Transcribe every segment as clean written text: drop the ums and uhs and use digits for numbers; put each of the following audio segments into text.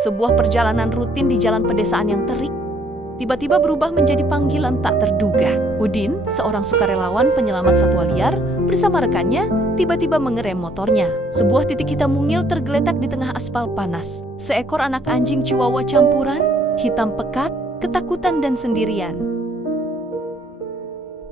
Sebuah perjalanan rutin di jalan pedesaan yang terik tiba-tiba berubah menjadi panggilan tak terduga. Udin, seorang sukarelawan penyelamat satwa liar, bersama rekannya tiba-tiba mengerem motornya. Sebuah titik hitam mungil tergeletak di tengah aspal panas. Seekor anak anjing Chihuahua campuran, hitam pekat, ketakutan dan sendirian.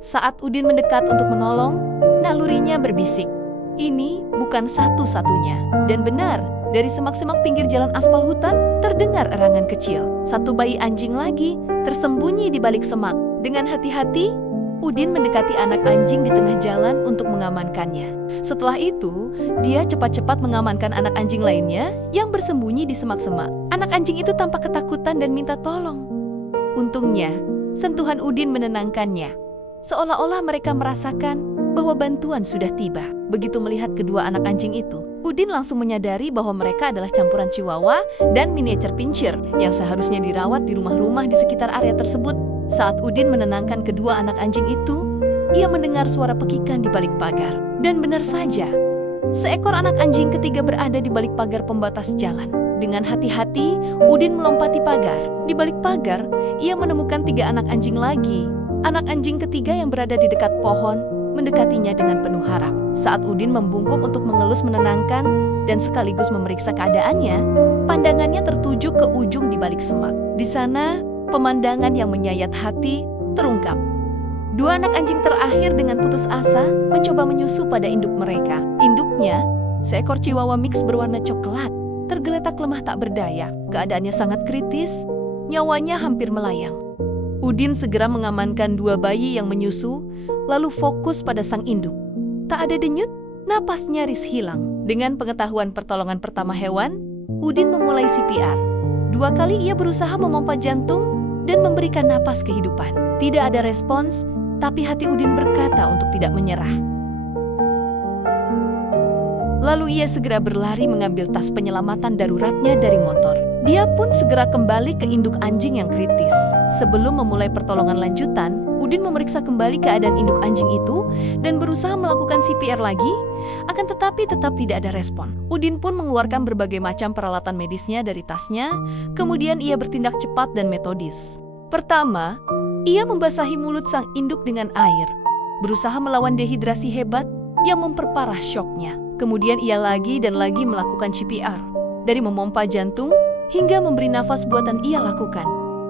Saat Udin mendekat untuk menolong, nalurinya berbisik, "Ini bukan satu-satunya." Dan benar, dari semak-semak pinggir jalan aspal hutan, terdengar erangan kecil. Satu bayi anjing lagi tersembunyi di balik semak. Dengan hati-hati, Udin mendekati anak anjing di tengah jalan untuk mengamankannya. Setelah itu, dia cepat-cepat mengamankan anak anjing lainnya yang bersembunyi di semak-semak. Anak anjing itu tampak ketakutan dan minta tolong. Untungnya, sentuhan Udin menenangkannya. Seolah-olah mereka merasakan bahwa bantuan sudah tiba. Begitu melihat kedua anak anjing itu, Udin langsung menyadari bahwa mereka adalah campuran Chihuahua dan miniature pinscher yang seharusnya dirawat di rumah-rumah di sekitar area tersebut. Saat Udin menenangkan kedua anak anjing itu, ia mendengar suara pekikan di balik pagar. Dan benar saja, seekor anak anjing ketiga berada di balik pagar pembatas jalan. Dengan hati-hati, Udin melompati pagar. Di balik pagar, ia menemukan 3 anak anjing lagi. Anak anjing ketiga yang berada di dekat pohon mendekatinya dengan penuh harap. Saat Udin membungkuk untuk mengelus menenangkan dan sekaligus memeriksa keadaannya, pandangannya tertuju ke ujung di balik semak. Di sana, pemandangan yang menyayat hati terungkap. 2 anak anjing terakhir dengan putus asa mencoba menyusu pada induk mereka. Induknya, seekor Chihuahua mix berwarna coklat, tergeletak lemah tak berdaya. Keadaannya sangat kritis, nyawanya hampir melayang. Udin segera mengamankan 2 bayi yang menyusu, lalu fokus pada sang induk. Tak ada denyut, napas nyaris hilang. Dengan pengetahuan pertolongan pertama hewan, Udin memulai CPR. 2 kali ia berusaha memompa jantung dan memberikan napas kehidupan. Tidak ada respons, tapi hati Udin berkata untuk tidak menyerah. Lalu ia segera berlari mengambil tas penyelamatan daruratnya dari motor. Dia pun segera kembali ke induk anjing yang kritis. Sebelum memulai pertolongan lanjutan, Udin memeriksa kembali keadaan induk anjing itu dan berusaha melakukan CPR lagi, akan tetapi tetap tidak ada respon. Udin pun mengeluarkan berbagai macam peralatan medisnya dari tasnya, kemudian ia bertindak cepat dan metodis. Pertama, ia membasahi mulut sang induk dengan air, berusaha melawan dehidrasi hebat yang memperparah syoknya. Kemudian ia lagi dan lagi melakukan CPR, dari memompa jantung hingga memberi nafas buatan ia lakukan.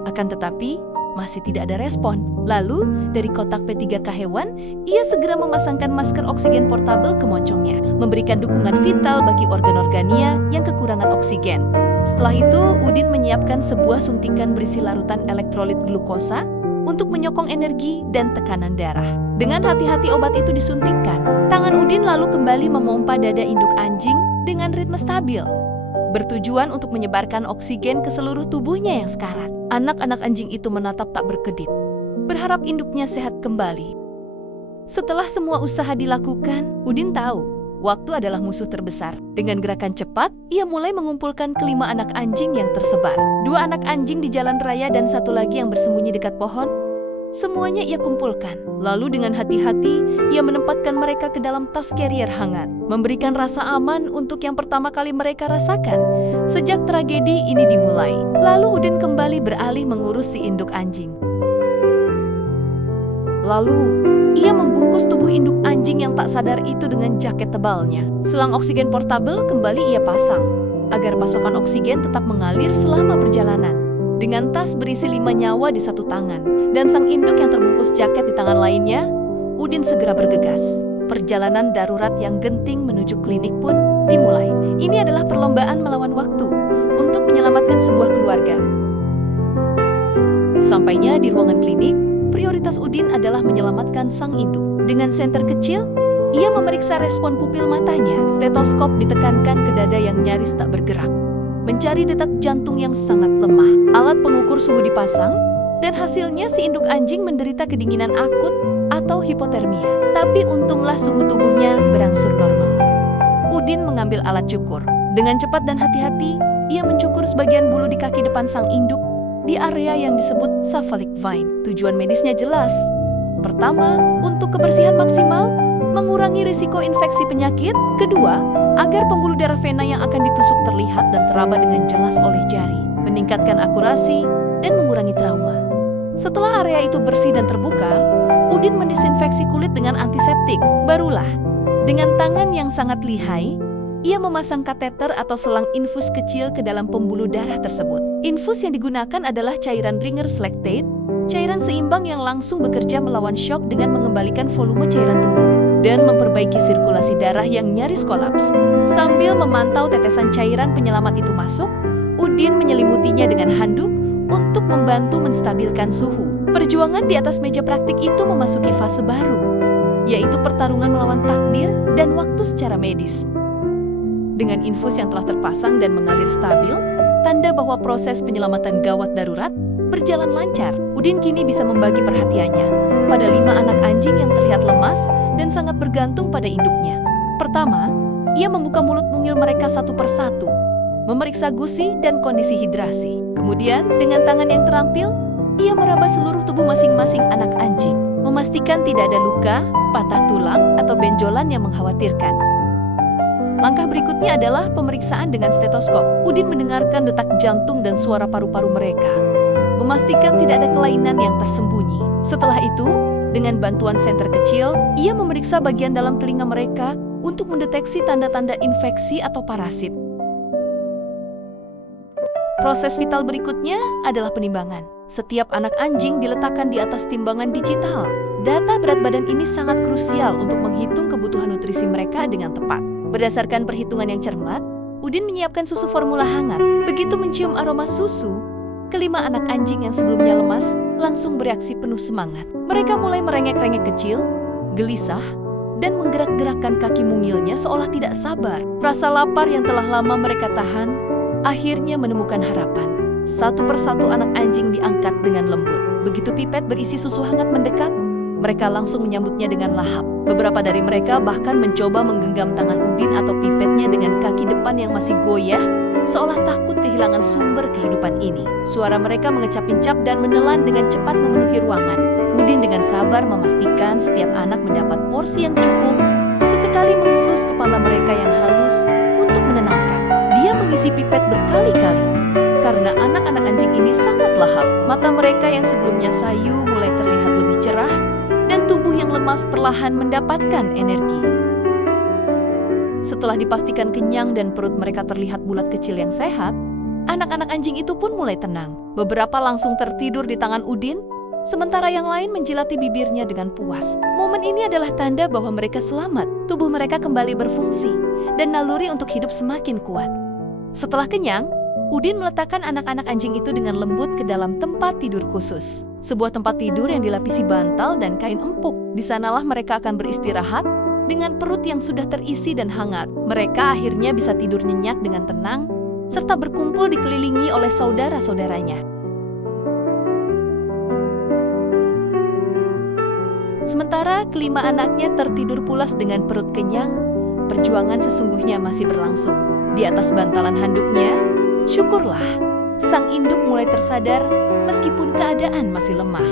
Akan tetapi, masih tidak ada respon. Lalu, dari kotak P3K hewan, ia segera memasangkan masker oksigen portabel ke moncongnya, memberikan dukungan vital bagi organ-organnya yang kekurangan oksigen. Setelah itu, Udin menyiapkan sebuah suntikan berisi larutan elektrolit glukosa untuk menyokong energi dan tekanan darah. Dengan hati-hati obat itu disuntikkan, tangan Udin lalu kembali memompa dada induk anjing dengan ritme stabil, bertujuan untuk menyebarkan oksigen ke seluruh tubuhnya yang sekarat. Anak-anak anjing itu menatap tak berkedip, berharap induknya sehat kembali. Setelah semua usaha dilakukan, Udin tahu waktu adalah musuh terbesar. Dengan gerakan cepat, ia mulai mengumpulkan kelima anak anjing yang tersebar. 2 anak anjing di jalan raya dan 1 lagi yang bersembunyi dekat pohon. Semuanya ia kumpulkan. Lalu dengan hati-hati, ia menempatkan mereka ke dalam tas carrier hangat, memberikan rasa aman untuk yang pertama kali mereka rasakan sejak tragedi ini dimulai. Lalu Udin kembali beralih mengurus si induk anjing. Lalu, ia membungkus tubuh induk anjing yang tak sadar itu dengan jaket tebalnya. Selang oksigen portabel kembali ia pasang, agar pasokan oksigen tetap mengalir selama perjalanan. Dengan tas berisi 5 nyawa di satu tangan, dan sang induk yang terbungkus jaket di tangan lainnya, Udin segera bergegas. Perjalanan darurat yang genting menuju klinik pun dimulai. Ini adalah perlombaan melawan waktu untuk menyelamatkan sebuah keluarga. Sesampainya di ruangan klinik, prioritas Udin adalah menyelamatkan sang induk. Dengan senter kecil, ia memeriksa respon pupil matanya. Stetoskop ditekankan ke dada yang nyaris tak bergerak, mencari detak jantung yang sangat lemah. Alat pengukur suhu dipasang, dan hasilnya si induk anjing menderita kedinginan akut atau hipotermia. Tapi untunglah suhu tubuhnya berangsur normal. Udin mengambil alat cukur. Dengan cepat dan hati-hati, ia mencukur sebagian bulu di kaki depan sang induk di area yang disebut cephalic vein. Tujuan medisnya jelas. Pertama, untuk kebersihan maksimal, mengurangi risiko infeksi penyakit. Kedua, agar pembuluh darah vena yang akan ditusuk terlihat dan teraba dengan jelas oleh jari, meningkatkan akurasi dan mengurangi trauma. Setelah area itu bersih dan terbuka, Udin mendisinfeksi kulit dengan antiseptik. Barulah, dengan tangan yang sangat lihai, ia memasang kateter atau selang infus kecil ke dalam pembuluh darah tersebut. Infus yang digunakan adalah cairan Ringer's lactate, cairan seimbang yang langsung bekerja melawan shock dengan mengembalikan volume cairan tubuh dan memperbaiki sirkulasi darah yang nyaris kolaps. Sambil memantau tetesan cairan penyelamat itu masuk, Udin menyelimutinya dengan handuk untuk membantu menstabilkan suhu. Perjuangan di atas meja praktik itu memasuki fase baru, yaitu pertarungan melawan takdir dan waktu secara medis. Dengan infus yang telah terpasang dan mengalir stabil, tanda bahwa proses penyelamatan gawat darurat berjalan lancar. Udin kini bisa membagi perhatiannya pada 5 anak anjing yang terlihat lemas dan sangat bergantung pada induknya. Pertama, ia membuka mulut mungil mereka satu persatu, memeriksa gusi dan kondisi hidrasi. Kemudian, dengan tangan yang terampil, ia meraba seluruh tubuh masing-masing anak anjing, memastikan tidak ada luka, patah tulang, atau benjolan yang mengkhawatirkan. Langkah berikutnya adalah pemeriksaan dengan stetoskop. Udin mendengarkan detak jantung dan suara paru-paru mereka, memastikan tidak ada kelainan yang tersembunyi. Setelah itu, dengan bantuan senter kecil, ia memeriksa bagian dalam telinga mereka untuk mendeteksi tanda-tanda infeksi atau parasit. Proses vital berikutnya adalah penimbangan. Setiap anak anjing diletakkan di atas timbangan digital. Data berat badan ini sangat krusial untuk menghitung kebutuhan nutrisi mereka dengan tepat. Berdasarkan perhitungan yang cermat, Udin menyiapkan susu formula hangat. Begitu mencium aroma susu, kelima anak anjing yang sebelumnya lemas langsung bereaksi penuh semangat. Mereka mulai merengek-rengek kecil, gelisah, dan menggerak-gerakkan kaki mungilnya seolah tidak sabar. Rasa lapar yang telah lama mereka tahan akhirnya menemukan harapan. Satu persatu anak anjing diangkat dengan lembut. Begitu pipet berisi susu hangat mendekat, mereka langsung menyambutnya dengan lahap. Beberapa dari mereka bahkan mencoba menggenggam tangan Udin atau pipetnya dengan kaki depan yang masih goyah, seolah takut kehilangan sumber kehidupan ini. Suara mereka mengecap-incap dan menelan dengan cepat memenuhi ruangan. Udin dengan sabar memastikan setiap anak mendapat porsi yang cukup, sesekali mengelus kepala mereka yang halus untuk menenangkan. Dia mengisi pipet berkali-kali, karena anak-anak anjing ini sangat lahap. Mata mereka yang sebelumnya sayu mulai terlihat lebih cerah, dan tubuh yang lemas perlahan mendapatkan energi. Setelah dipastikan kenyang dan perut mereka terlihat bulat kecil yang sehat, anak-anak anjing itu pun mulai tenang. Beberapa langsung tertidur di tangan Udin, sementara yang lain menjilati bibirnya dengan puas. Momen ini adalah tanda bahwa mereka selamat, tubuh mereka kembali berfungsi, dan naluri untuk hidup semakin kuat. Setelah kenyang, Udin meletakkan anak-anak anjing itu dengan lembut ke dalam tempat tidur khusus. Sebuah tempat tidur yang dilapisi bantal dan kain empuk. Di sanalah mereka akan beristirahat dengan perut yang sudah terisi dan hangat. Mereka akhirnya bisa tidur nyenyak dengan tenang, serta berkumpul dikelilingi oleh saudara-saudaranya. Sementara kelima anaknya tertidur pulas dengan perut kenyang, perjuangan sesungguhnya masih berlangsung. Di atas bantalan handuknya, syukurlah, sang induk mulai tersadar meskipun keadaan masih lemah.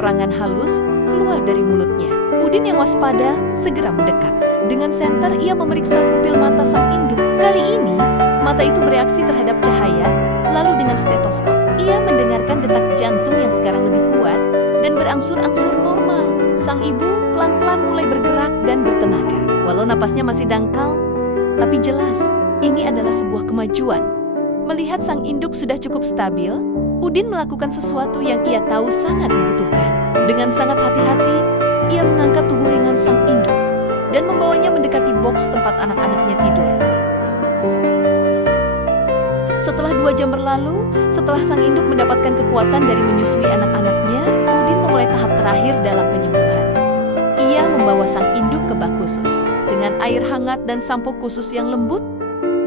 Erangan halus keluar dari mulutnya. Udin yang waspada segera mendekat. Dengan senter ia memeriksa pupil mata sang induk. Kali ini, mata itu bereaksi terhadap cahaya, lalu dengan stetoskop, ia mendengarkan detak jantung yang sekarang lebih kuat dan berangsur-angsur normal. Sang ibu pelan-pelan mulai bergerak dan bertenaga. Walau napasnya masih dangkal, tapi jelas, ini adalah sebuah kemajuan. Melihat sang induk sudah cukup stabil, Udin melakukan sesuatu yang ia tahu sangat dibutuhkan. Dengan sangat hati-hati, ia mengangkat tubuh ringan sang induk dan membawanya mendekati boks tempat anak-anaknya tidur. Setelah 2 jam berlalu, setelah sang induk mendapatkan kekuatan dari menyusui anak-anaknya, Udin memulai tahap terakhir dalam penyembuhan. Ia membawa sang induk ke bak khusus. Dengan air hangat dan sampo khusus yang lembut,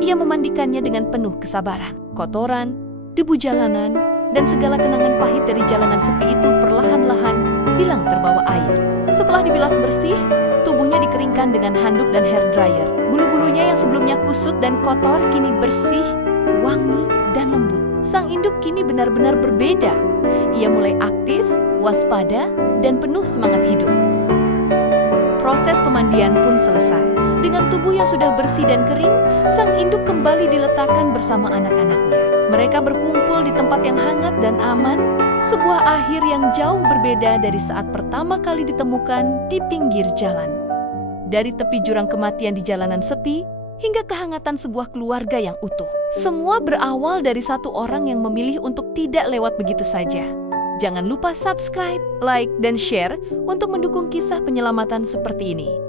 ia memandikannya dengan penuh kesabaran. Kotoran, debu jalanan, dan segala kenangan pahit dari jalanan sepi itu perlahan-lahan hilang terbawa air. Setelah dibilas bersih, tubuhnya dikeringkan dengan handuk dan hair dryer. Bulu-bulunya yang sebelumnya kusut dan kotor kini bersih, wangi, dan lembut. Sang induk kini benar-benar berbeda. Ia mulai aktif, waspada, dan penuh semangat hidup. Proses pemandian pun selesai. Dengan tubuh yang sudah bersih dan kering, sang induk kembali diletakkan bersama anak-anaknya. Mereka berkumpul di tempat yang hangat dan aman, sebuah akhir yang jauh berbeda dari saat pertama kali ditemukan di pinggir jalan. Dari tepi jurang kematian di jalanan sepi, hingga kehangatan sebuah keluarga yang utuh. Semua berawal dari satu orang yang memilih untuk tidak lewat begitu saja. Jangan lupa subscribe, like, dan share untuk mendukung kisah penyelamatan seperti ini.